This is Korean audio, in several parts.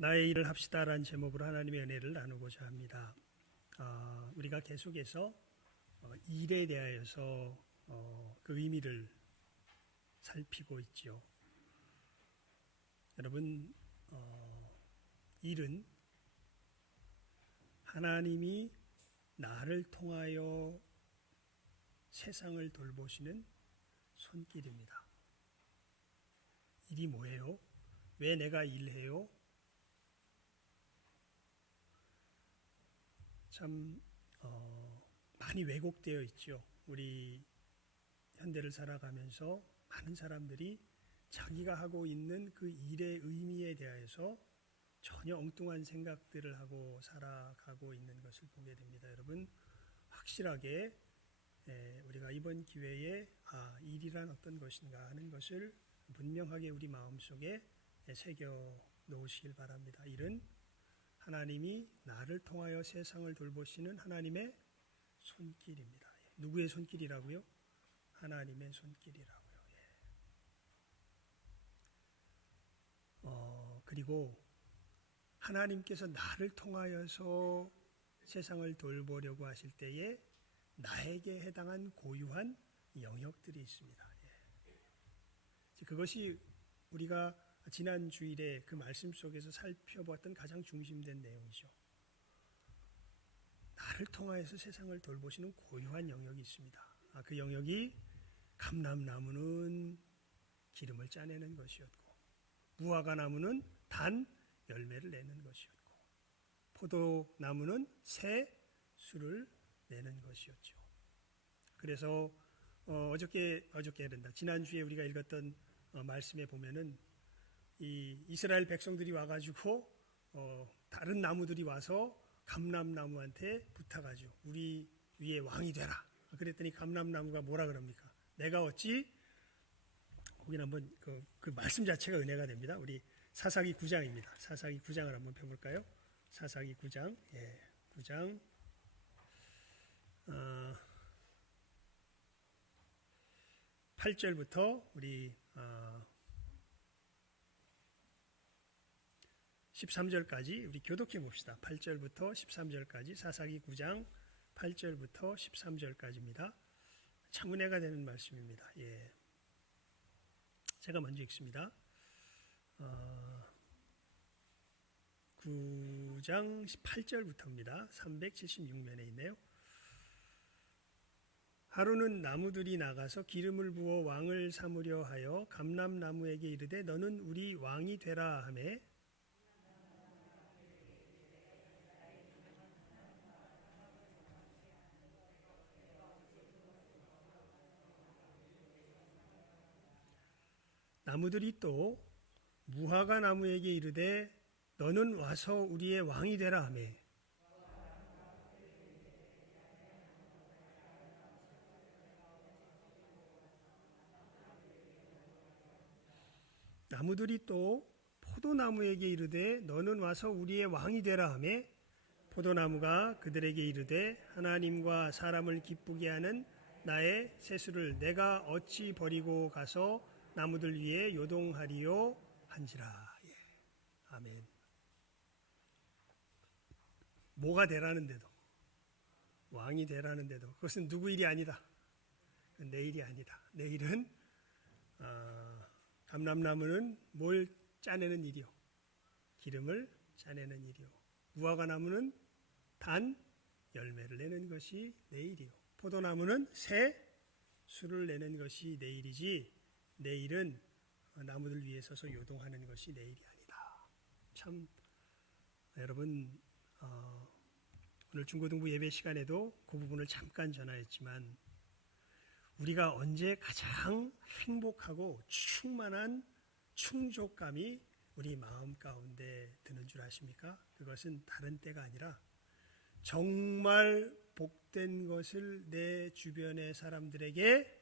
나의 일을 합시다라는 제목으로 하나님의 은혜를 나누고자 합니다. 우리가 계속해서 일에 대하여서 그 의미를 살피고 있죠. 여러분, 일은 하나님이 나를 통하여 세상을 돌보시는 손길입니다. 일이 뭐예요? 왜 내가 일해요? 참 많이 왜곡되어 있죠. 우리 현대를 살아가면서 많은 사람들이 자기가 하고 있는 그 일의 의미에 대해서 전혀 엉뚱한 생각들을 하고 살아가고 있는 것을 보게 됩니다. 여러분, 확실하게 우리가 이번 기회에 일이란 어떤 것인가 하는 것을 분명하게 우리 마음속에 새겨 놓으시길 바랍니다. 일은 하나님이 나를 통하여 세상을 돌보시는 하나님의 손길입니다. 누구의 손길이라고요? 하나님의 손길이라고요. 그리고 하나님께서 나를 통하여서 세상을 돌보려고 하실 때에 나에게 해당한 고유한 영역들이 있습니다. 그것이 우리가 지난 주일에 그 말씀 속에서 살펴보았던 가장 중심된 내용이죠. 나를 통하여서 세상을 돌보시는 고유한 영역이 있습니다. 그 영역이 감람나무는 기름을 짜내는 것이었고, 무화과나무는 단 열매를 내는 것이었고, 포도나무는 새 술을 내는 것이었죠. 그래서 어저께 된다. 지난주에 우리가 읽었던 말씀에 보면은 이 이스라엘 백성들이 와가지고 다른 나무들이 와서 감람나무한테 부탁하죠. 우리 위에 왕이 되라. 그랬더니 감람나무가 뭐라 그럽니까? 내가 어찌 거기는 한번 그 말씀 자체가 은혜가 됩니다. 우리 사사기 9장입니다. 사사기 9장을 한번 펴볼까요? 사사기 9장, 9장 8절부터 우리 13절까지 우리 교독해 봅시다. 8절부터 13절까지 사사기 9장 8절부터 13절까지입니다. 참 은혜가 되는 말씀입니다. 제가 먼저 읽습니다. 9장 18절부터입니다. 376면에 있네요. 하루는 나무들이 나가서 기름을 부어 왕을 삼으려 하여 감람나무에게 이르되 너는 우리 왕이 되라 하매 나무들이 또 무화과 나무에게 이르되 너는 와서 우리의 왕이 되라 하매 나무들이 또 포도나무에게 이르되 너는 와서 우리의 왕이 되라 하매 포도나무가 그들에게 이르되 하나님과 사람을 기쁘게 하는 나의 세수를 내가 어찌 버리고 가서 나무들 위에 요동하리요 한지라. 아멘. 뭐가 되라는데도, 왕이 되라는데도 그것은 누구 일이 아니다. 내 일이 아니다. 내 일은 감람나무는 뭘 짜내는 일이요? 기름을 짜내는 일이요. 무화과나무는 단 열매를 내는 것이 내 일이요. 포도나무는 새 술을 내는 것이 내 일이지 내 일은 나무들 위에 서서 요동하는 것이 내 일이 아니다. 참 여러분 오늘 중고등부 예배 시간에도 그 부분을 잠깐 전하였지만 우리가 언제 가장 행복하고 충만한 충족감이 우리 마음 가운데 드는 줄 아십니까? 그것은 다른 때가 아니라 정말 복된 것을 내 주변의 사람들에게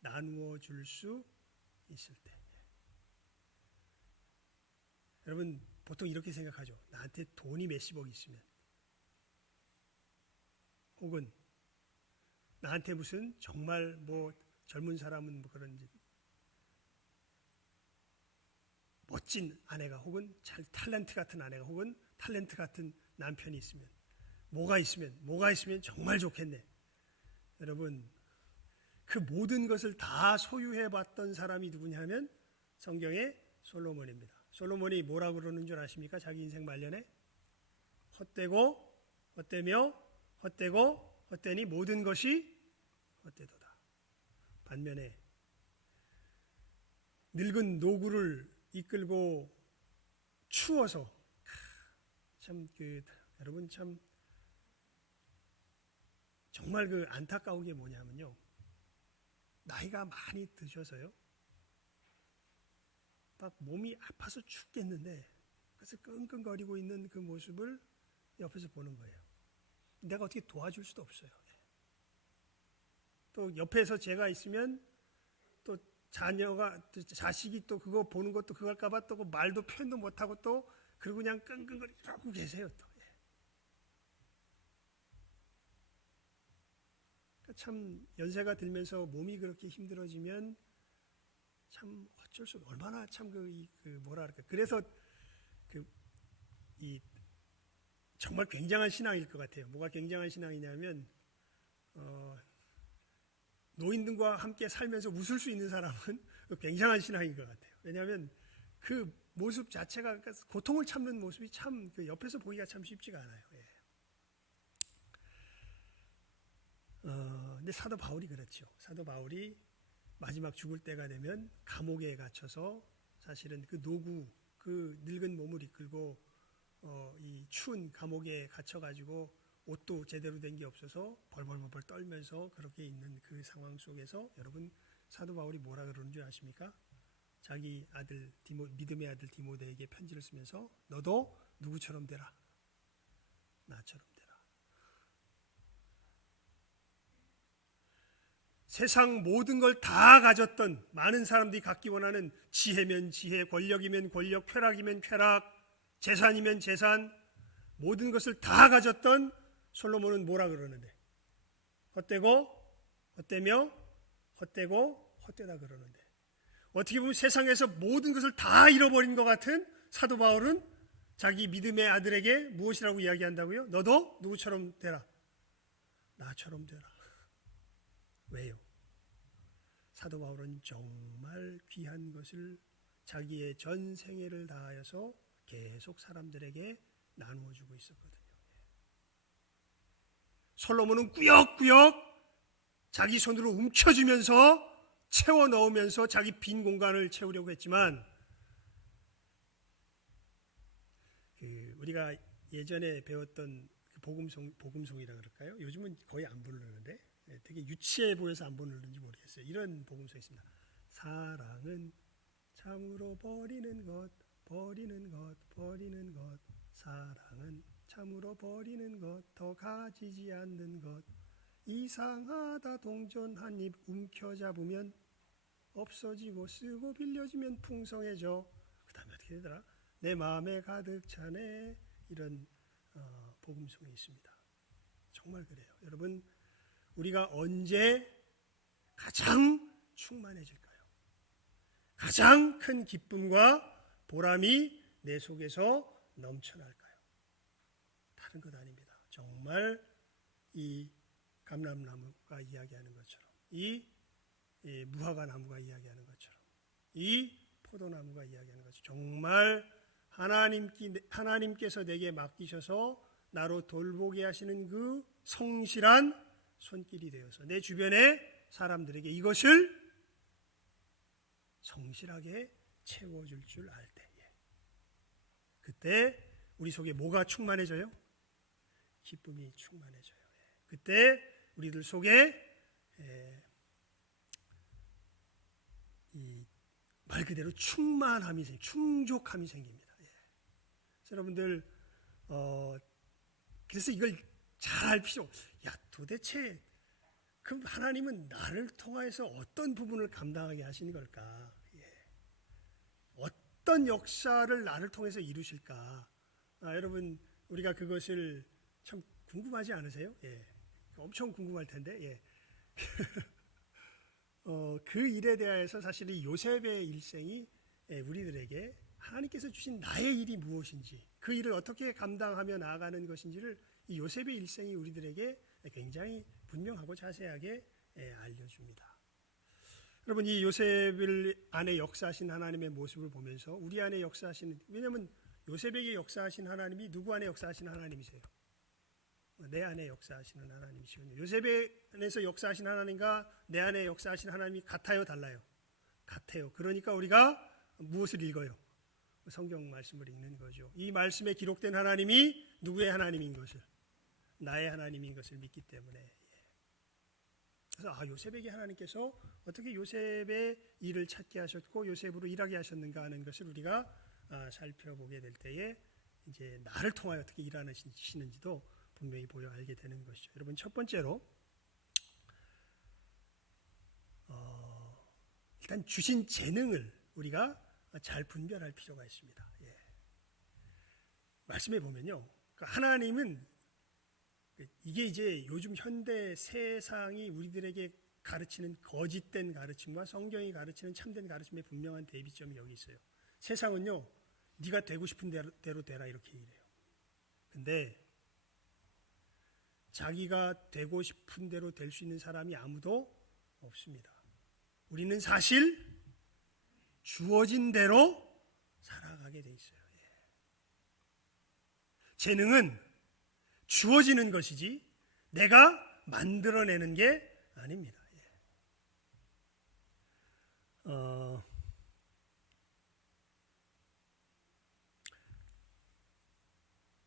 나누어 줄 수 있을 때. 여러분 보통 이렇게 생각하죠. 나한테 돈이 몇십억 있으면 혹은 나한테 무슨 정말 뭐 젊은 사람은 뭐 그런지 멋진 아내가 혹은 잘 탤런트 같은 아내가 혹은 탤런트 같은 남편이 있으면 뭐가 있으면 정말 좋겠네. 여러분, 그 모든 것을 다 소유해봤던 사람이 누구냐면 성경의 솔로몬입니다. 솔로몬이 뭐라고 그러는 줄 아십니까? 자기 인생 말년에 헛되니 모든 것이 헛되도다. 반면에 늙은 노구를 이끌고 추워서 여러분 참 정말 안타까운 게 뭐냐면요, 나이가 많이 드셔서요 막 몸이 아파서 죽겠는데 그래서 끙끙거리고 있는 그 모습을 옆에서 보는 거예요. 내가 어떻게 도와줄 수도 없어요. 또 옆에서 제가 있으면 또 자식이 또 그거 보는 것도 그거 할까봐 또 말도 표현도 못하고 또 그리고 그냥 끙끙거리고 계세요. 또 참 연세가 들면서 몸이 그렇게 힘들어지면 참 어쩔 수 없고 얼마나 참 뭐랄까 그래서 이 정말 굉장한 신앙일 것 같아요. 뭐가 굉장한 신앙이냐면 노인들과 함께 살면서 웃을 수 있는 사람은 굉장한 신앙인 것 같아요. 왜냐하면 그 모습 자체가 고통을 참는 모습이 참 옆에서 보기가 참 쉽지가 않아요. 예. 근데 사도 바울이 그렇죠. 사도 바울이 마지막 죽을 때가 되면 감옥에 갇혀서 사실은 그 노구, 그 늙은 몸을 이끌고 이 추운 감옥에 갇혀가지고 옷도 제대로 된 게 없어서 벌벌벌 떨면서 그렇게 있는 그 상황 속에서 여러분 사도 바울이 뭐라 그러는 줄 아십니까? 자기 아들 믿음의 아들 디모데에게 편지를 쓰면서 너도 누구처럼 되라. 나처럼 되라. 세상 모든 걸 다 가졌던 많은 사람들이 갖기 원하는 지혜면 지혜, 권력이면 권력, 쾌락이면 쾌락, 재산이면 재산, 모든 것을 다 가졌던 솔로몬은 뭐라 그러는데? 헛되다 그러는데, 어떻게 보면 세상에서 모든 것을 다 잃어버린 것 같은 사도 바울은 자기 믿음의 아들에게 무엇이라고 이야기한다고요? 너도 누구처럼 되라. 나처럼 되라. 왜요? 사도 바울은 정말 귀한 것을 자기의 전 생애를 다하여서 계속 사람들에게 나누어 주고 있었거든요. 솔로몬은 꾸역꾸역 자기 손으로 움켜쥐면서 채워 넣으면서 자기 빈 공간을 채우려고 했지만 우리가 예전에 배웠던 복음송이라 그럴까요? 요즘은 거의 안 부르는데 되게 유치해 보여서 안 부르는지 모르겠어요. 이런 복음송이 있습니다. 사랑은 참으로 버리는 것 사랑은 참으로 버리는 것 더 가지지 않는 것 이상하다 동전 한 입 움켜잡으면 없어지고 쓰고 빌려지면 풍성해져. 그 다음에 어떻게 되더라? 내 마음에 가득 차네. 이런 복음송이 있습니다. 정말 그래요. 여러분 우리가 언제 가장 충만해질까요? 가장 큰 기쁨과 보람이 내 속에서 넘쳐날까요? 다른 것 아닙니다. 정말 이 감람나무가 이야기하는 것처럼 이 무화과나무가 이야기하는 것처럼 이 포도나무가 이야기하는 것처럼 정말 하나님께서 내게 맡기셔서 나로 돌보게 하시는 그 성실한 손길이 되어서 내 주변의 사람들에게 이것을 성실하게 채워줄 줄 알 때에 그때 우리 속에 뭐가 충만해져요? 기쁨이 충만해져요. 그때 우리들 속에 말 그대로 충만함이 충족함이 생깁니다. 여러분들 그래서 이걸 잘 알 필요. 야 도대체 그 하나님은 나를 통해서 어떤 부분을 감당하게 하시는 걸까? 어떤 역사를 나를 통해서 이루실까? 여러분 우리가 그것을 참 궁금하지 않으세요? 엄청 궁금할 텐데. 그 일에 대하여서 사실 이 요셉의 일생이 우리들에게 하나님께서 주신 나의 일이 무엇인지, 그 일을 어떻게 감당하며 나아가는 것인지를 이 요셉의 일생이 우리들에게 굉장히 분명하고 자세하게 알려줍니다. 여러분, 이 요셉을 안에 역사하신 하나님의 모습을 보면서 우리 안에 역사하시는, 왜냐하면 요셉에게 역사하신 하나님이 누구 안에 역사하신 하나님이세요? 내 안에 역사하시는 하나님이시군요. 요셉 안에서 역사하신 하나님과 내 안에 역사하신 하나님이 같아요, 달라요? 같아요. 그러니까 우리가 무엇을 읽어요? 성경 말씀을 읽는 거죠. 이 말씀에 기록된 하나님이 누구의 하나님인 것을, 나의 하나님인 것을 믿기 때문에. 그래서 요셉에게 하나님께서 어떻게 요셉의 일을 찾게 하셨고 요셉으로 일하게 하셨는가 하는 것을 우리가 살펴보게 될 때에 이제 나를 통하여 어떻게 일하시는지도 분명히 보여 알게 되는 것이죠. 여러분, 첫 번째로 일단 주신 재능을 우리가 잘 분별할 필요가 있습니다. 말씀해 보면요, 하나님은, 이게 이제 요즘 현대 세상이 우리들에게 가르치는 거짓된 가르침과 성경이 가르치는 참된 가르침의 분명한 대비점이 여기 있어요. 세상은요, 네가 되고 싶은 대로 되라 이렇게 얘기해요. 근데 자기가 되고 싶은 대로 될 수 있는 사람이 아무도 없습니다. 우리는 사실 주어진 대로 살아가게 돼 있어요. 재능은 주어지는 것이지 내가 만들어내는 게 아닙니다.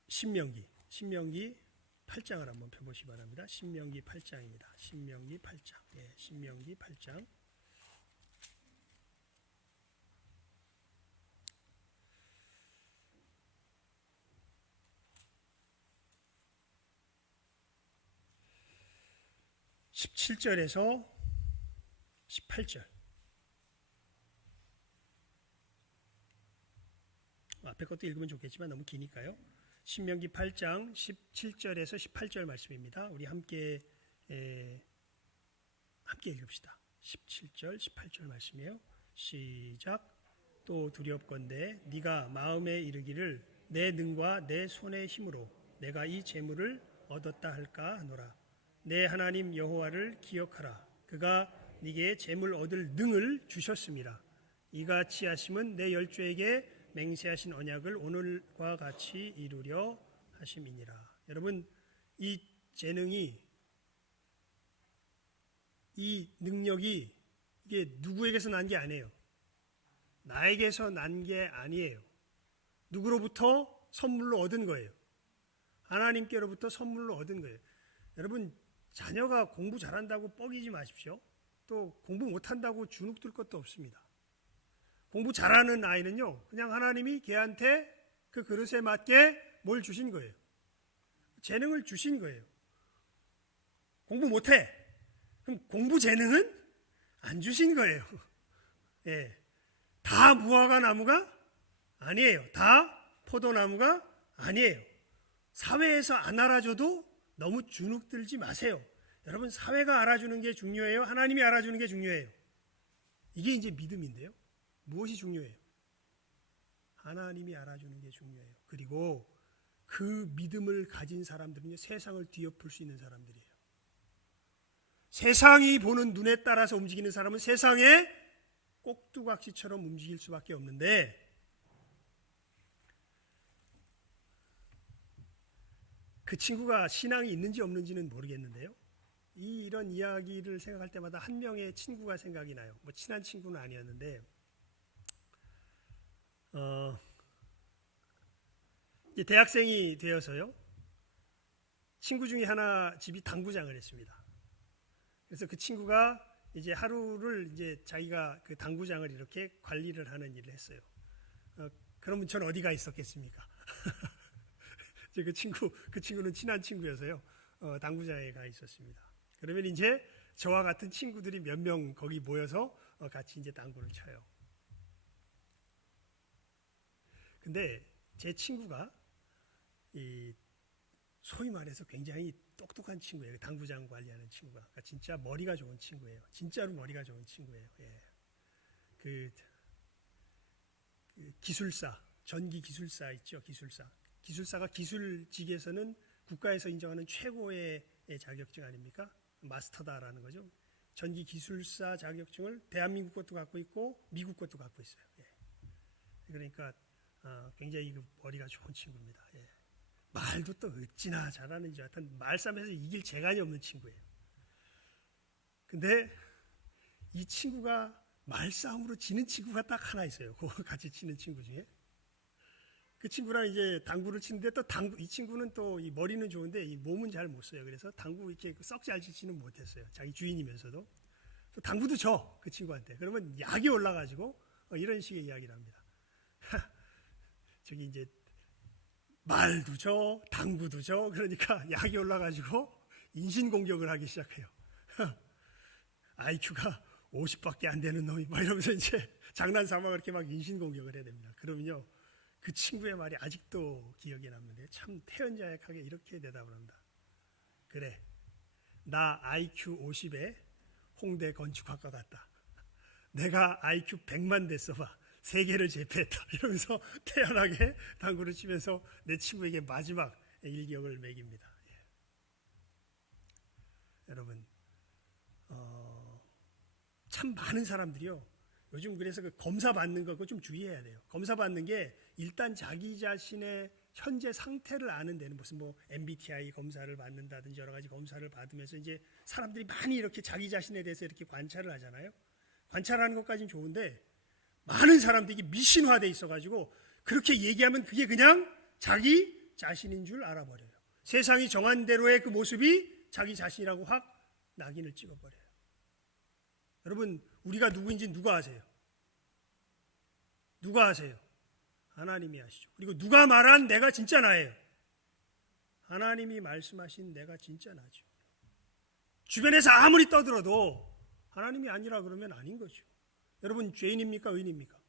신명기 8장을 한번 펴보시기 바랍니다. 신명기 8장입니다. 신명기 8장. 신명기 8장. (17절에서) 18절. 앞에 것도 읽으면 좋겠지만 너무 기니까요. 신명기 8장 17절에서 18절 말씀입니다. 우리 함께 읽읍시다. 17절 18절 말씀이에요. 시작. 또 두렵건대 네가 마음에 이르기를 내 능과 내 손의 힘으로 내가 이 재물을 얻었다 할까 하노라. 내 하나님 여호와를 기억하라. 그가 네게 재물 얻을 능을 주셨습니다. 이같이 하심은 내 열조에게 맹세하신 언약을 오늘과 같이 이루려 하심이니라. 여러분, 이 재능이, 이 능력이 이게 누구에게서 난 게 아니에요. 나에게서 난 게 아니에요. 누구로부터 선물로 얻은 거예요. 하나님께로부터 선물로 얻은 거예요. 여러분, 자녀가 공부 잘한다고 뻐기지 마십시오. 또 공부 못한다고 주눅들 것도 없습니다. 공부 잘하는 아이는요, 그냥 하나님이 걔한테 그 그릇에 맞게 뭘 주신 거예요. 재능을 주신 거예요. 공부 못해. 그럼 공부 재능은 안 주신 거예요. 다 무화과 나무가 아니에요. 다 포도나무가 아니에요. 사회에서 안 알아줘도 너무 주눅들지 마세요. 여러분, 사회가 알아주는 게 중요해요? 하나님이 알아주는 게 중요해요? 이게 이제 믿음인데요. 무엇이 중요해요? 하나님이 알아주는 게 중요해요. 그리고 그 믿음을 가진 사람들은요, 세상을 뒤엎을 수 있는 사람들이에요. 세상이 보는 눈에 따라서 움직이는 사람은 세상에 꼭두각시처럼 움직일 수밖에 없는데, 그 친구가 신앙이 있는지 없는지는 모르겠는데요, 이런 이야기를 생각할 때마다 한 명의 친구가 생각이 나요. 뭐 친한 친구는 아니었는데, 이제 대학생이 되어서요, 친구 중에 하나 집이 당구장을 했습니다. 그래서 그 친구가 이제 하루를 이제 자기가 그 당구장을 이렇게 관리를 하는 일을 했어요. 그러면 전 어디가 있었겠습니까? 그 친구는 친한 친구여서요, 당구장에 가 있었습니다. 그러면 이제 저와 같은 친구들이 몇 명 거기 모여서 같이 이제 당구를 쳐요. 근데 제 친구가 소위 말해서 굉장히 똑똑한 친구예요. 당구장 관리하는 친구가. 그러니까 진짜 머리가 좋은 친구예요. 진짜로 머리가 좋은 친구예요. 기술사, 전기 기술사 있죠. 기술사가 기술직에서는 국가에서 인정하는 최고의 자격증 아닙니까? 마스터다라는 거죠. 전기 기술사 자격증을 대한민국 것도 갖고 있고 미국 것도 갖고 있어요. 그러니까 굉장히 머리가 좋은 친구입니다. 말도 또 어찌나 잘하는지 하여튼 말싸움에서 이길 재간이 없는 친구예요. 근데 이 친구가 말싸움으로 지는 친구가 딱 하나 있어요. 그거 같이 치는 친구 중에. 그 친구랑 이제 당구를 치는데 또 이 친구는 또 이 머리는 좋은데 이 몸은 잘 못 써요. 그래서 당구 이렇게 썩 잘 치지는 못했어요. 자기 주인이면서도. 또 당구도 져, 그 친구한테. 그러면 약이 올라가지고 이런 식의 이야기를 합니다. 저기 이제 말도 져, 당구도 져. 그러니까 약이 올라가지고 인신공격을 하기 시작해요. IQ가 50밖에 안 되는 놈이 막 이러면서 이제 장난삼아 그렇게 막 인신공격을 해야 됩니다. 그러면요, 그 친구의 말이 아직도 기억에 남는데 참 태연자약하게 이렇게 대답을 합니다. 그래, 나 IQ 50에 홍대 건축학과 갔다. 내가 IQ 100만 됐어봐. 세계를 제패했다. 이러면서 태연하게 당구를 치면서 내 친구에게 마지막 일격을 매깁니다. 여러분, 참 많은 사람들이요, 요즘 그래서 그 검사 받는 거 그거 좀 주의해야 돼요. 검사 받는 게 일단 자기 자신의 현재 상태를 아는 데는 무슨 뭐 MBTI 검사를 받는다든지 여러 가지 검사를 받으면서 이제 사람들이 많이 이렇게 자기 자신에 대해서 이렇게 관찰을 하잖아요. 관찰하는 것까지는 좋은데 많은 사람들이 미신화돼 있어가지고 그렇게 얘기하면 그게 그냥 자기 자신인 줄 알아버려요. 세상이 정한 대로의 그 모습이 자기 자신이라고 확 낙인을 찍어버려요. 여러분, 우리가 누구인지 누가 아세요? 누가 아세요? 하나님이 아시죠. 그리고 누가 말한 내가 진짜 나예요? 하나님이 말씀하신 내가 진짜 나죠. 주변에서 아무리 떠들어도 하나님이 아니라 그러면 아닌 거죠. 여러분, 죄인입니까? 의인입니까?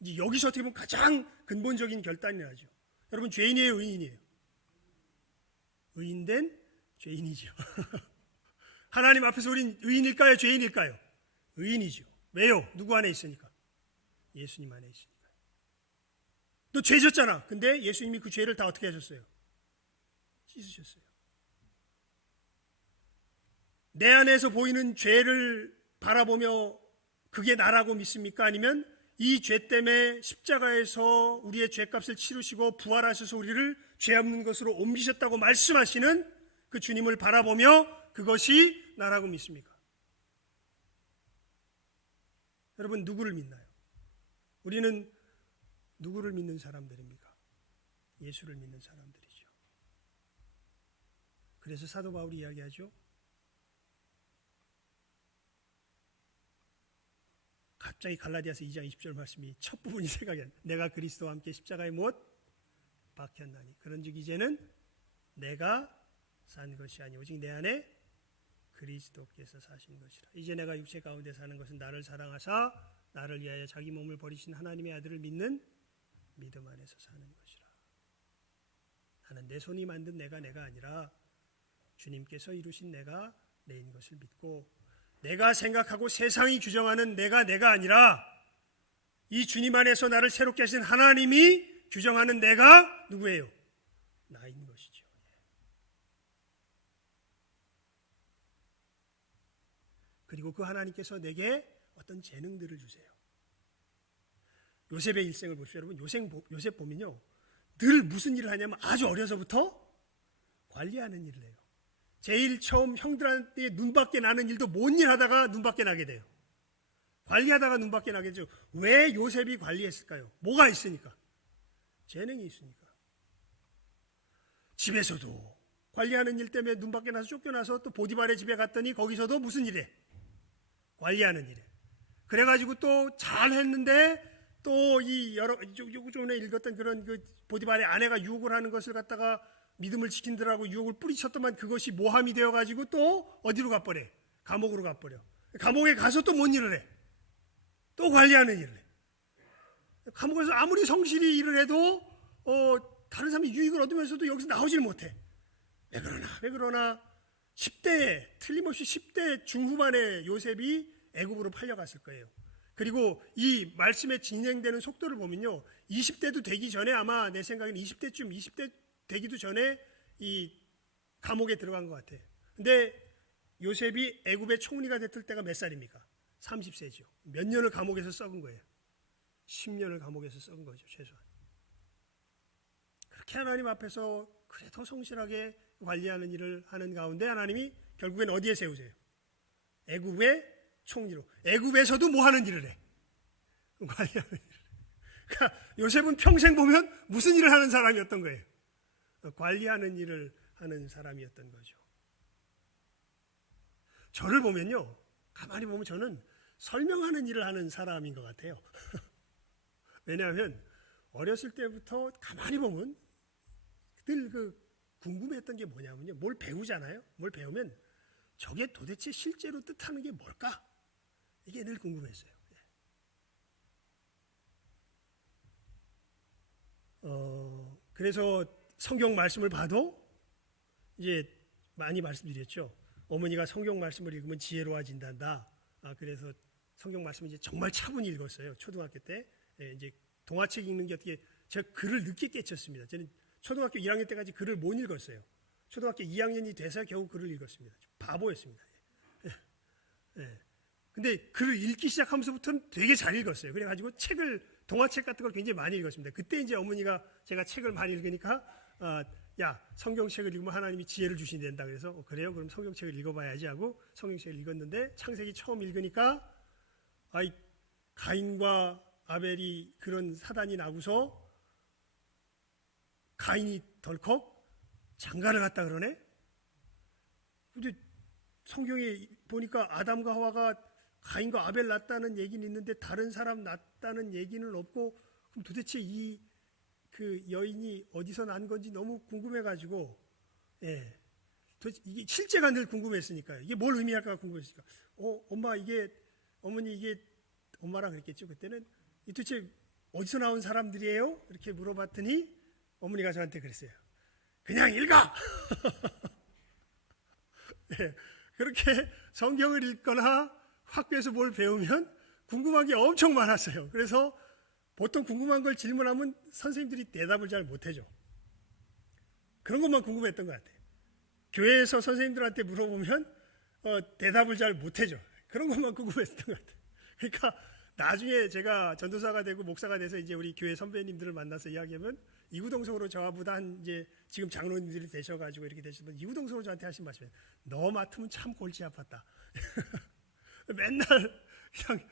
이제 여기서 어떻게 보면 가장 근본적인 결단이 나죠. 여러분, 죄인이에요? 의인이에요? 의인된 죄인이죠. 하나님 앞에서 우린 의인일까요? 죄인일까요? 의인이죠. 왜요? 누구 안에 있으니까? 예수님 안에 있으니까. 너 죄 졌잖아. 근데 예수님이 그 죄를 다 어떻게 하셨어요? 씻으셨어요. 내 안에서 보이는 죄를 바라보며 그게 나라고 믿습니까? 아니면 이 죄 때문에 십자가에서 우리의 죄값을 치르시고 부활하셔서 우리를 죄 없는 것으로 옮기셨다고 말씀하시는 그 주님을 바라보며 그것이 나라고 믿습니까? 여러분, 누구를 믿나요? 우리는 누구를 믿는 사람들입니까? 예수를 믿는 사람들이죠. 그래서 사도 바울이 이야기하죠. 갑자기 갈라디아서 2장 20절 말씀이 첫 부분이 생각이 나요. 내가 그리스도와 함께 십자가에 못 박혔나니 그런즉 이제는 내가 산 것이 아니 오직 내 안에 그리스도께서 사신 것이라. 이제 내가 육체 가운데 사는 것은 나를 사랑하사 나를 위하여 자기 몸을 버리신 하나님의 아들을 믿는 믿음 안에서 사는 것이라. 나는 내 손이 만든 내가 아니라 주님께서 이루신 내가 내인 것을 믿고 내가 생각하고 세상이 규정하는 내가 아니라 이 주님 안에서 나를 새롭게 하신 하나님이 규정하는 내가 누구예요? 나인 것이죠. 그리고 그 하나님께서 내게 어떤 재능들을 주세요. 요셉의 일생을 보십시오. 여러분, 요셉 보면요, 늘 무슨 일을 하냐면 아주 어려서부터 관리하는 일을 해요. 제일 처음 형들한테 눈밖에 나는 일도 뭔 일 하다가 눈밖에 나게 돼요. 관리하다가 눈밖에 나게 되죠. 왜 요셉이 관리했을까요? 뭐가 있으니까? 재능이 있으니까. 집에서도 관리하는 일 때문에 눈밖에 나서 쫓겨나서 또 보디발의 집에 갔더니 거기서도 무슨 일에? 관리하는 일에. 그래가지고 또 잘했는데 또 이 좀 전에 읽었던 그런 그 보디발의 아내가 유혹을 하는 것을 갖다가 믿음을 지킨다라고 유혹을 뿌리쳤더만 그것이 모함이 되어가지고 또 어디로 가버려? 감옥으로 가버려. 감옥에 가서 또 뭔 일을 해? 또 관리하는 일을 해. 감옥에서 아무리 성실히 일을 해도 다른 사람이 유익을 얻으면서도 여기서 나오질 못해. 왜 그러나 10대에 틀림없이 10대 중후반에 요셉이 애굽으로 팔려갔을 거예요. 그리고 이 말씀의 진행되는 속도를 보면요, 20대도 되기 전에, 아마 내 생각에는 20대 되기도 전에 이 감옥에 들어간 것 같아요. 근데 요셉이 애굽의 총리가 됐을 때가 몇 살입니까? 30세죠. 몇 년을 감옥에서 썩은 거예요. 10년을 감옥에서 썩은 거죠, 최소한. 그렇게 하나님 앞에서 그래도 성실하게 관리하는 일을 하는 가운데 하나님이 결국엔 어디에 세우세요? 애굽의 총리로. 애굽에서도 뭐 하는 일을 해? 관리하는 일을. 그러니까 요셉은 평생 보면 무슨 일을 하는 사람이었던 거예요? 관리하는 일을 하는 사람이었던 거죠. 저를 보면요, 가만히 보면 저는 설명하는 일을 하는 사람인 것 같아요. 왜냐하면 어렸을 때부터 가만히 보면 늘 궁금했던 게 뭐냐면요, 뭘 배우잖아요. 뭘 배우면 저게 도대체 실제로 뜻하는 게 뭘까? 이게 늘 궁금했어요. 그래서 성경 말씀을 봐도 이제 많이 말씀드렸죠. 어머니가 성경 말씀을 읽으면 지혜로워진단다. 그래서 성경 말씀을 이제 정말 차분히 읽었어요. 초등학교 때. 이제 동화책 읽는 게 어떻게, 제가 글을 늦게 깨쳤습니다. 저는 초등학교 1학년 때까지 글을 못 읽었어요. 초등학교 2학년이 돼서 겨우 글을 읽었습니다. 바보였습니다. 근데 글을 읽기 시작하면서부터는 되게 잘 읽었어요. 그래가지고 동화책 같은 걸 굉장히 많이 읽었습니다. 그때 이제 어머니가 제가 책을 많이 읽으니까, 야, 성경책을 읽으면 하나님이 지혜를 주신단다. 그래서 그래요? 그럼 성경책을 읽어봐야지 하고 성경책을 읽었는데, 창세기 처음 읽으니까 가인과 아벨이 그런 사단이 나고서 가인이 덜컥 장가를 갔다 그러네? 근데 성경에 보니까 아담과 하와가 가인과 아벨 낳았다는 얘기는 있는데 다른 사람 낳았다는 얘기는 없고, 그럼 도대체 그 여인이 어디서 난 건지 너무 궁금해가지고, 이게 실제가 늘 궁금했으니까요. 이게 뭘 의미할까 궁금했으니까, 어머니 이게 엄마랑 그랬겠죠. 그때는 도대체 어디서 나온 사람들이에요? 이렇게 물어봤더니 어머니가 저한테 그랬어요. 그냥 읽어! 그렇게 성경을 읽거나 학교에서 뭘 배우면 궁금한 게 엄청 많았어요. 그래서 보통 궁금한 걸 질문하면 선생님들이 대답을 잘 못해줘. 그런 것만 궁금했던 것 같아요. 교회에서 선생님들한테 물어보면 대답을 잘 못해줘. 그런 것만 궁금했던 것 같아요. 그러니까 나중에 제가 전도사가 되고 목사가 돼서 이제 우리 교회 선배님들을 만나서 이야기하면, 이구동성으로 저보다 이제 지금 장로님들이 되셔가지고 이렇게 되시면 이구동성으로 저한테 하신 말씀이에요. 너 맡으면 참 골치 아팠다. 맨날 그냥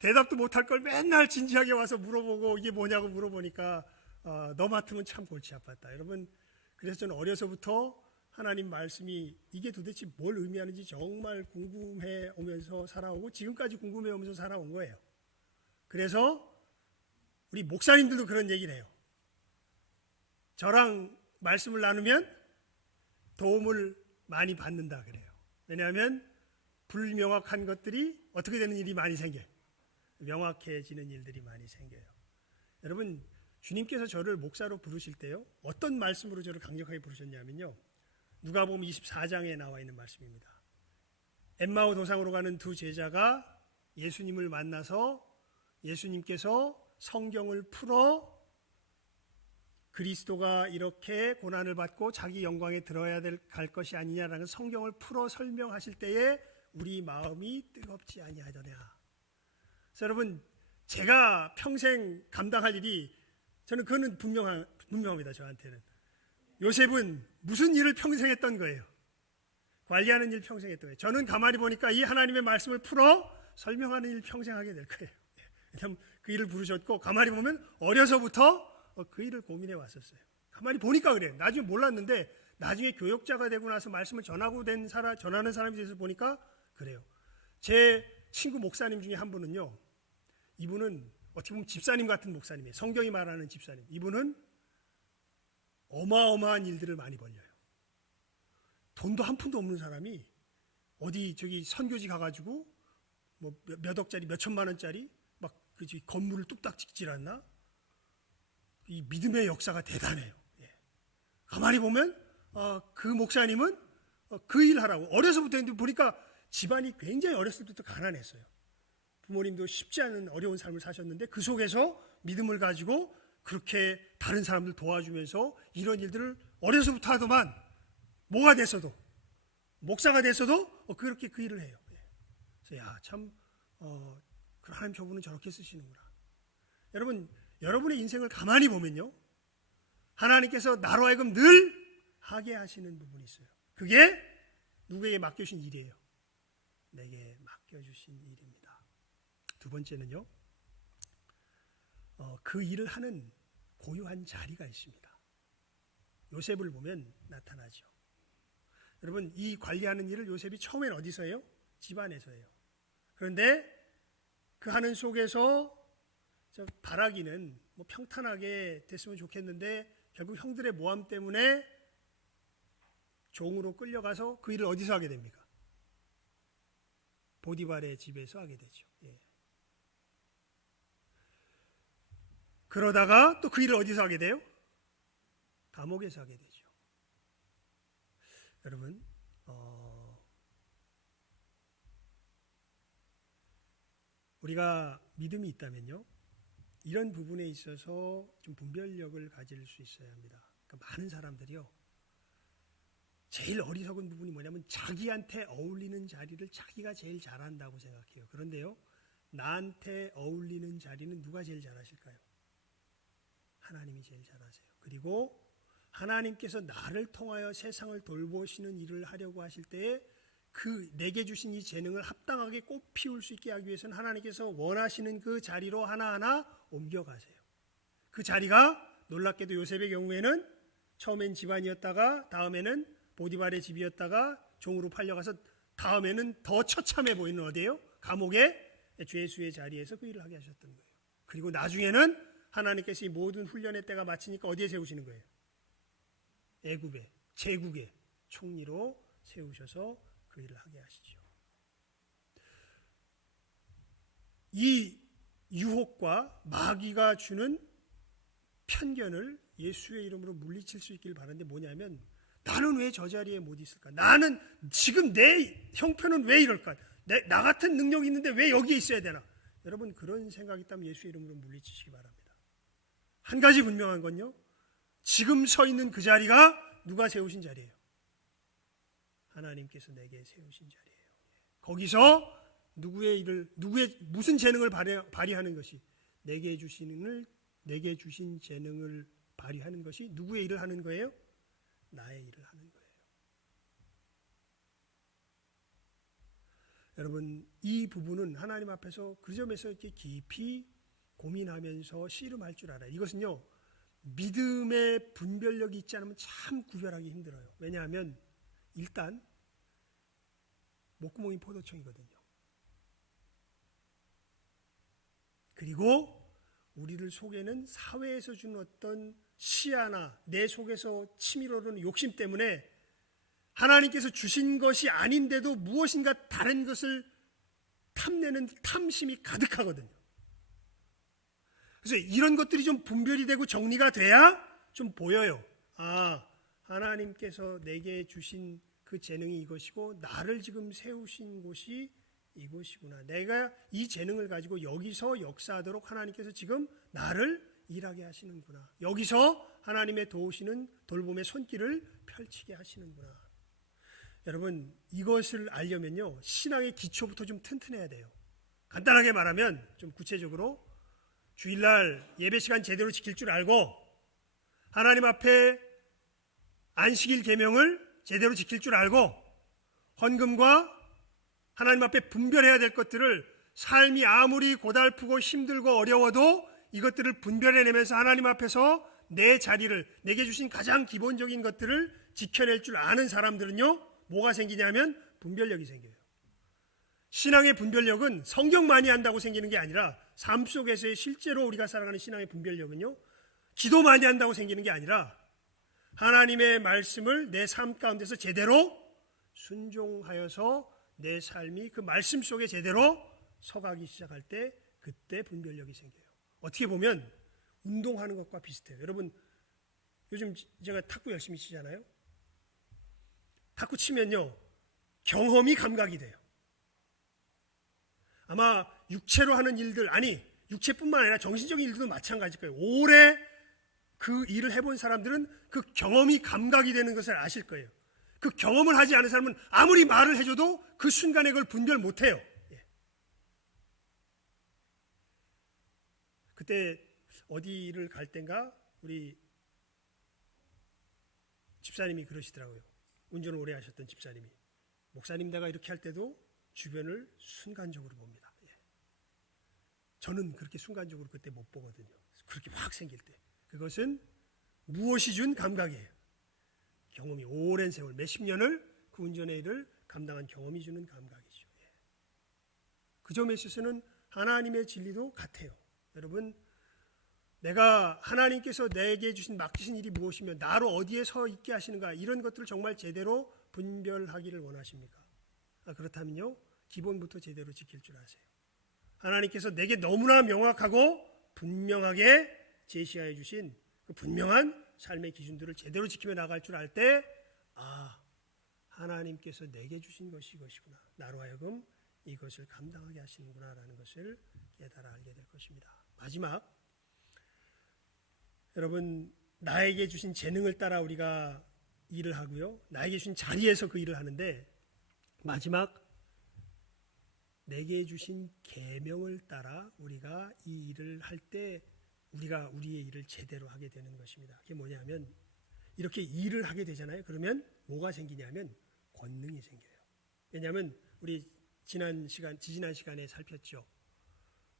대답도 못할 걸 맨날 진지하게 와서 물어보고 이게 뭐냐고 물어보니까 너 맡으면 참 골치 아팠다. 여러분, 그래서 저는 어려서부터 하나님 말씀이 이게 도대체 뭘 의미하는지 정말 궁금해 오면서 살아오고 지금까지 궁금해 오면서 살아온 거예요. 그래서 우리 목사님들도 그런 얘기를 해요. 저랑 말씀을 나누면 도움을 많이 받는다 그래요. 왜냐하면 불명확한 것들이 어떻게 되는 일이 많이 생겨요. 명확해지는 일들이 많이 생겨요. 여러분, 주님께서 저를 목사로 부르실 때요, 어떤 말씀으로 저를 강력하게 부르셨냐면요, 누가복음 24장에 나와 있는 말씀입니다. 엠마오 도상으로 가는 두 제자가 예수님을 만나서 예수님께서 성경을 풀어 그리스도가 이렇게 고난을 받고 자기 영광에 들어야 갈 것이 아니냐라는 성경을 풀어 설명하실 때에 우리 마음이 뜨겁지 아니하더냐. 그래서 여러분, 제가 평생 감당할 일이, 저는 그거는 분명합니다. 저한테는. 요셉은 무슨 일을 평생 했던 거예요? 관리하는 일 평생 했던 거예요. 저는 가만히 보니까 이 하나님의 말씀을 풀어 설명하는 일 평생 하게 될 거예요. 왜냐하면 그 일을 부르셨고, 가만히 보면 어려서부터 그 일을 고민해 왔었어요. 가만히 보니까 그래요. 나중에 몰랐는데 나중에 교역자가 되고 나서 말씀을 전하는 사람이 돼서 보니까 그래요. 제 친구 목사님 중에 한 분은요, 이분은 어떻게 보면 집사님 같은 목사님이에요. 성경이 말하는 집사님. 이분은 어마어마한 일들을 많이 벌려요. 돈도 한 푼도 없는 사람이 어디 선교지 가가지고 뭐 몇 억짜리, 몇 천만 원짜리 막 건물을 뚝딱 짓질 않나? 이 믿음의 역사가 대단해요. 가만히 보면 그 목사님은 그 일 하라고 어려서부터 했는데, 보니까 집안이 굉장히 어렸을 때부터 가난했어요. 부모님도 쉽지 않은 어려운 삶을 사셨는데 그 속에서 믿음을 가지고 그렇게 다른 사람들 도와주면서 이런 일들을 어려서부터 하더만 뭐가 됐어도 목사가 됐어도 그렇게 그 일을 해요. 그래서 참 하나님 저분은 저렇게 쓰시는구나. 여러분, 여러분의 인생을 가만히 보면요, 하나님께서 나로 하여금 늘 하게 하시는 부분이 있어요. 그게 누구에게 맡겨주신 일이에요? 내게 맡겨주신 일입니다. 두 번째는요, 그 일을 하는 고유한 자리가 있습니다. 요셉을 보면 나타나죠. 여러분, 이 관리하는 일을 요셉이 처음엔 어디서 해요? 집안에서 해요. 그런데 그 하는 속에서 바라기는 뭐 평탄하게 됐으면 좋겠는데 결국 형들의 모함 때문에 종으로 끌려가서 그 일을 어디서 하게 됩니까? 보디발의 집에서 하게 되죠. 그러다가 또 그 일을 어디서 하게 돼요? 감옥에서 하게 되죠. 여러분, 우리가 믿음이 있다면요, 이런 부분에 있어서 좀 분별력을 가질 수 있어야 합니다. 그러니까 많은 사람들이요, 제일 어리석은 부분이 뭐냐면 자기한테 어울리는 자리를 자기가 제일 잘한다고 생각해요. 그런데요, 나한테 어울리는 자리는 누가 제일 잘하실까요? 하나님이 제일 잘하세요. 그리고 하나님께서 나를 통하여 세상을 돌보시는 일을 하려고 하실 때에 그 내게 주신 이 재능을 합당하게 꽃 피울 수 있게 하기 위해서는 하나님께서 원하시는 그 자리로 하나하나 옮겨가세요. 그 자리가 놀랍게도 요셉의 경우에는 처음엔 집안이었다가 다음에는 보디발의 집이었다가 종으로 팔려가서 다음에는 더 처참해 보이는 어디예요? 감옥의 죄수의 자리에서 그 일을 하게 하셨던 거예요. 그리고 나중에는 하나님께서 이 모든 훈련의 때가 마치니까 어디에 세우시는 거예요? 애굽의 제국의 총리로 세우셔서 그 일을 하게 하시죠. 이 유혹과 마귀가 주는 편견을 예수의 이름으로 물리칠 수 있기를 바라는데 뭐냐면, 나는 왜 저 자리에 못 있을까? 나는 지금 내 형편은 왜 이럴까? 나 같은 능력이 있는데 왜 여기에 있어야 되나? 여러분, 그런 생각이 있다면 예수의 이름으로 물리치시기 바랍니다. 한 가지 분명한 건요, 지금 서 있는 그 자리가 누가 세우신 자리예요? 하나님께서 내게 세우신 자리예요. 거기서 누구의 무슨 재능을 발휘하는 것이 내게 주신 재능을 발휘하는 것이 누구의 일을 하는 거예요? 나의 일을 하는 거예요. 여러분, 이 부분은 하나님 앞에서 그 점에서 이렇게 깊이 고민하면서 씨름할 줄 알아요. 이것은요, 믿음의 분별력이 있지 않으면 참 구별하기 힘들어요. 왜냐하면 일단 목구멍이 포도청이거든요. 그리고 우리를 속에는 사회에서 주는 어떤 시야나 내 속에서 치밀어 오르는 욕심 때문에 하나님께서 주신 것이 아닌데도 무엇인가 다른 것을 탐내는 탐심이 가득하거든요. 그래서 이런 것들이 좀 분별이 되고 정리가 돼야 좀 보여요. 하나님께서 내게 주신 그 재능이 이것이고 나를 지금 세우신 곳이 이곳이구나. 내가 이 재능을 가지고 여기서 역사하도록 하나님께서 지금 나를 일하게 하시는구나. 여기서 하나님의 도우시는 돌봄의 손길을 펼치게 하시는구나. 여러분, 이것을 알려면요, 신앙의 기초부터 좀 튼튼해야 돼요. 간단하게 말하면, 좀 구체적으로 주일날 예배시간 제대로 지킬 줄 알고 하나님 앞에 안식일 계명을 제대로 지킬 줄 알고 헌금과 하나님 앞에 분별해야 될 것들을 삶이 아무리 고달프고 힘들고 어려워도 이것들을 분별해내면서 하나님 앞에서 내 자리를, 내게 주신 가장 기본적인 것들을 지켜낼 줄 아는 사람들은요, 뭐가 생기냐면 분별력이 생겨요. 신앙의 분별력은 성경 많이 한다고 생기는 게 아니라 삶 속에서의 실제로 우리가 살아가는 신앙의 분별력은요, 기도 많이 한다고 생기는 게 아니라 하나님의 말씀을 내 삶 가운데서 제대로 순종하여서 내 삶이 그 말씀 속에 제대로 서가기 시작할 때 그때 분별력이 생겨요. 어떻게 보면 운동하는 것과 비슷해요. 여러분, 요즘 제가 탁구 열심히 치잖아요. 탁구 치면요, 경험이 감각이 돼요. 아마 육체로 하는 일들, 아니 육체뿐만 아니라 정신적인 일들도 마찬가지일 거예요. 오래 그 일을 해본 사람들은 그 경험이 감각이 되는 것을 아실 거예요. 그 경험을 하지 않은 사람은 아무리 말을 해줘도 그 순간에 그걸 분별 못해요. 그때 어디를 갈 땐가 우리 집사님이 그러시더라고요. 운전을 오래 하셨던 집사님이. 목사님 내가 이렇게 할 때도 주변을 순간적으로 봅니다. 저는 그렇게 순간적으로 그때 못 보거든요. 그렇게 확 생길 때. 그것은 무엇이 준 감각이에요. 경험이 오랜 세월, 몇십 년을 그 운전의 일을 감당한 경험이 주는 감각이죠. 그 점에 있어서는 하나님의 진리도 같아요. 여러분, 내가 하나님께서 내게 주신 맡기신 일이 무엇이며 나로 어디에 서 있게 하시는가, 이런 것들을 정말 제대로 분별하기를 원하십니까? 그렇다면요, 기본부터 제대로 지킬 줄 아세요. 하나님께서 내게 너무나 명확하고 분명하게 제시하여 주신 그 분명한 삶의 기준들을 제대로 지키며 나갈 줄 알 때, 하나님께서 내게 주신 것이 이것이구나, 나로 하여금 이것을 감당하게 하시는구나 라는 것을 깨달아 알게 될 것입니다. 마지막, 여러분, 나에게 주신 재능을 따라 우리가 일을 하고요, 나에게 주신 자리에서 그 일을 하는데, 마지막, 내게 주신 계명을 따라 우리가 이 일을 할 때 우리가 우리의 일을 제대로 하게 되는 것입니다. 그게 뭐냐면, 이렇게 일을 하게 되잖아요. 그러면 뭐가 생기냐면 권능이 생겨요. 왜냐하면 우리 지지난 시간에 살폈죠.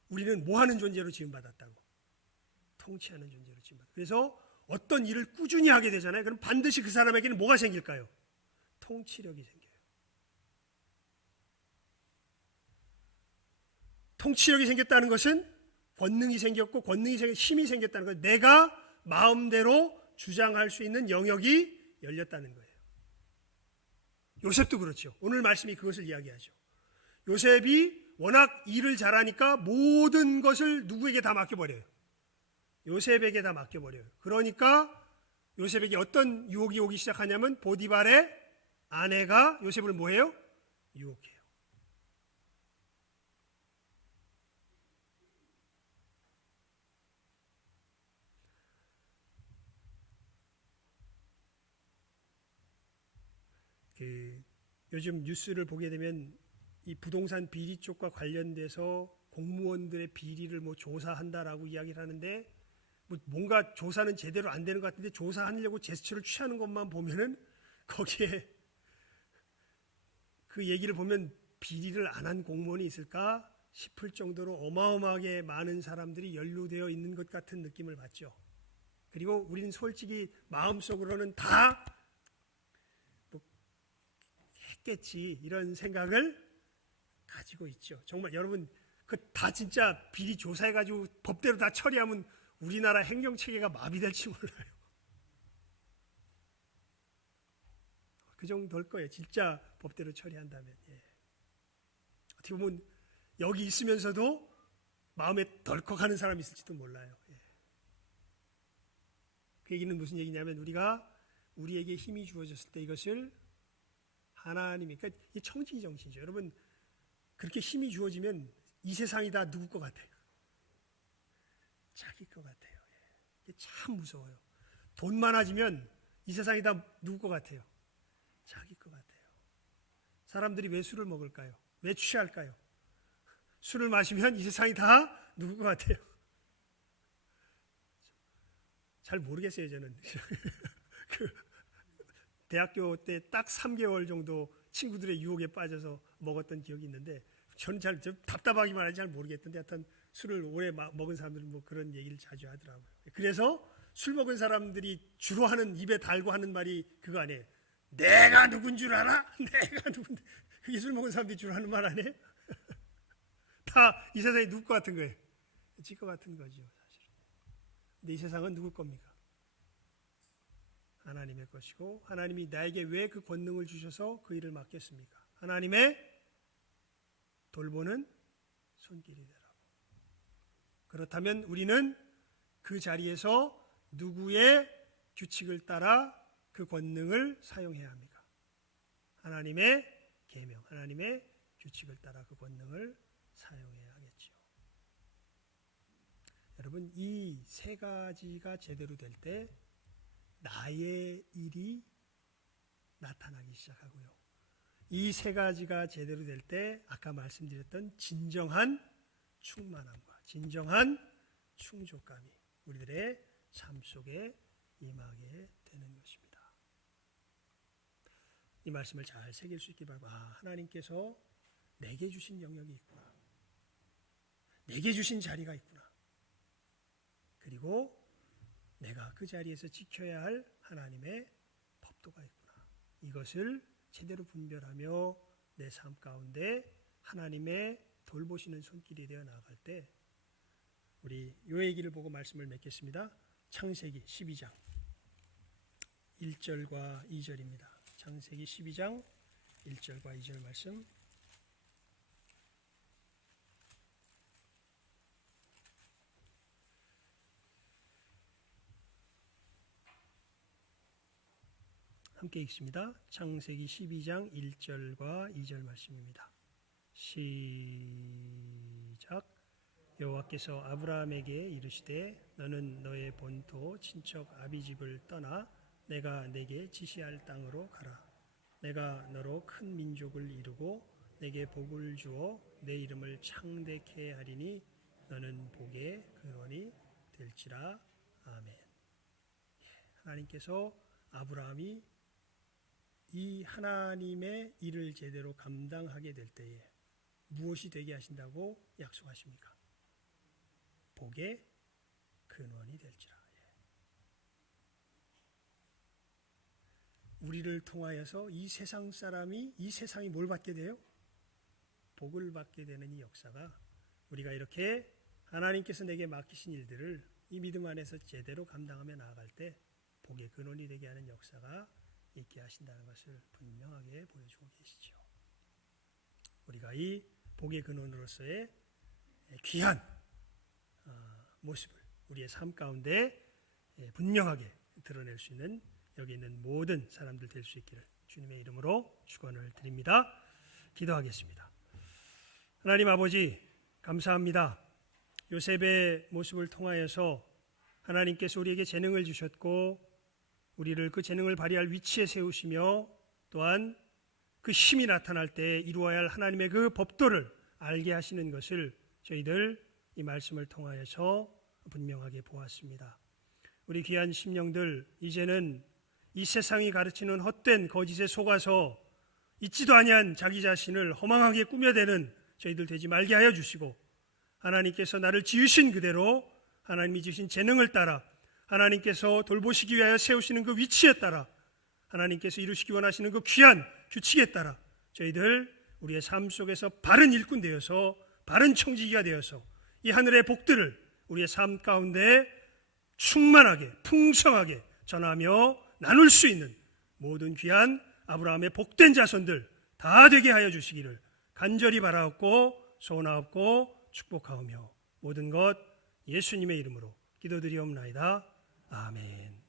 우리는 뭐 하는 존재로 지음받았다고? 통치하는 존재로 지음받았다. 그래서 어떤 일을 꾸준히 하게 되잖아요. 그럼 반드시 그 사람에게는 뭐가 생길까요? 통치력이 생겨요. 통치력이 생겼다는 것은 권능이 생겼고, 권능이 생겨 힘이 생겼다는 것, 내가 마음대로 주장할 수 있는 영역이 열렸다는 거예요. 요셉도 그렇죠. 오늘 말씀이 그것을 이야기하죠. 요셉이 워낙 일을 잘하니까 모든 것을 누구에게 다 맡겨버려요. 요셉에게 다 맡겨버려요. 그러니까 요셉에게 어떤 유혹이 오기 시작하냐면, 보디발의 아내가 요셉을 뭐해요? 유혹해요. 요즘 뉴스를 보게 되면 이 부동산 비리 쪽과 관련돼서 공무원들의 비리를 조사한다라고 이야기를 하는데, 뭔가 조사는 제대로 안 되는 것 같은데 조사하려고 제스처를 취하는 것만 보면은 거기에 그 얘기를 보면 비리를 안 한 공무원이 있을까 싶을 정도로 어마어마하게 많은 사람들이 연루되어 있는 것 같은 느낌을 받죠. 그리고 우리는 솔직히 마음속으로는 다 했겠지, 이런 생각을 가지고 있죠. 정말 여러분, 그 다 진짜 비리 조사해가지고 법대로 다 처리하면 우리나라 행정체계가 마비될지 몰라요. 그 정도일 거예요. 진짜 법대로 처리한다면. 어떻게 보면 여기 있으면서도 마음에 덜컥하는 사람이 있을지도 몰라요. 그 얘기는 무슨 얘기냐면, 우리에게 힘이 주어졌을 때 이것을 하나님이, 그러니까 이 청지기 정신이죠. 여러분, 그렇게 힘이 주어지면 이 세상이 다 누구 것 같아요? 자기 것 같아요. 이게 참 무서워요. 돈 많아지면 이 세상이 다 누구 것 같아요? 자기 것 같아요. 사람들이 왜 술을 먹을까요? 왜 취할까요? 술을 마시면 이 세상이 다 누구 것 같아요? 잘 모르겠어요, 저는. 대학교 때 딱 3개월 정도 친구들의 유혹에 빠져서 먹었던 기억이 있는데, 저는 좀 답답하기만 하지 잘 모르겠던데, 하여튼 술을 오래 먹은 사람들은 그런 얘기를 자주 하더라고요. 그래서 술 먹은 사람들이 주로 하는, 입에 달고 하는 말이 그거 아니에요. 내가 누군 줄 알아? 내가 누군데? 그게 술 먹은 사람들이 주로 하는 말 아니에요? 다 이 세상이 누구 것 같은 거예요? 지 것 같은 거죠, 사실은. 근데 이 세상은 누구 겁니까? 하나님의 것이고, 하나님이 나에게 왜 그 권능을 주셔서 그 일을 맡겼습니까? 하나님의 돌보는 손길이 되라고. 그렇다면 우리는 그 자리에서 누구의 규칙을 따라 그 권능을 사용해야 합니까? 하나님의 계명, 하나님의 규칙을 따라 그 권능을 사용해야 하겠죠. 여러분, 이 세 가지가 제대로 될 때 나의 일이 나타나기 시작하고요. 이 세 가지가 제대로 될 때 아까 말씀드렸던 진정한 충만함과 진정한 충족감이 우리들의 삶 속에 임하게 되는 것입니다. 이 말씀을 잘 새길 수 있기 바라고, 하나님께서 내게 주신 영역이 있구나. 내게 주신 자리가 있구나. 그리고 내가 그 자리에서 지켜야 할 하나님의 법도가 있구나. 이것을 제대로 분별하며 내 삶 가운데 하나님의 돌보시는 손길이 되어 나아갈 때 우리 요 얘기를 보고 말씀을 맺겠습니다. 창세기 12장 1절과 2절입니다. 창세기 12장 1절과 2절 말씀. 함께 읽습니다. 창세기 12장 1절과 2절 말씀입니다. 시작. 여호와께서 아브라함에게 이르시되 너는 너의 본토 친척 아비집을 떠나 내가 내게 지시할 땅으로 가라. 내가 너로 큰 민족을 이루고 내게 복을 주어 내 이름을 창대케 하리니 너는 복의 근원이 될지라. 아멘. 하나님께서 아브라함이 이 하나님의 일을 제대로 감당하게 될 때에 무엇이 되게 하신다고 약속하십니까? 복의 근원이 될지라. 우리를 통하여서 이 세상이 뭘 받게 돼요? 복을 받게 되는 이 역사가 우리가 이렇게 하나님께서 내게 맡기신 일들을 이 믿음 안에서 제대로 감당하며 나아갈 때 복의 근원이 되게 하는 역사가 있게 하신다는 것을 분명하게 보여주고 계시죠. 우리가 이 복의 근원으로서의 귀한 모습을 우리의 삶 가운데 분명하게 드러낼 수 있는 여기 있는 모든 사람들 될 수 있기를 주님의 이름으로 축원을 드립니다. 기도하겠습니다. 하나님 아버지 감사합니다. 요셉의 모습을 통하여서 하나님께서 우리에게 재능을 주셨고 우리를 그 재능을 발휘할 위치에 세우시며 또한 그 힘이 나타날 때 이루어야 할 하나님의 그 법도를 알게 하시는 것을 저희들 이 말씀을 통하여서 분명하게 보았습니다. 우리 귀한 심령들 이제는 이 세상이 가르치는 헛된 거짓에 속아서 있지도 아니한 자기 자신을 허망하게 꾸며대는 저희들 되지 말게 하여 주시고 하나님께서 나를 지으신 그대로 하나님이 주신 재능을 따라 하나님께서 돌보시기 위하여 세우시는 그 위치에 따라 하나님께서 이루시기 원하시는 그 귀한 규칙에 따라 저희들 우리의 삶 속에서 바른 일꾼 되어서 바른 청지기가 되어서 이 하늘의 복들을 우리의 삶 가운데 충만하게 풍성하게 전하며 나눌 수 있는 모든 귀한 아브라함의 복된 자손들 다 되게 하여 주시기를 간절히 바라옵고 소원하옵고 축복하오며 모든 것 예수님의 이름으로 기도드리옵나이다. 아멘.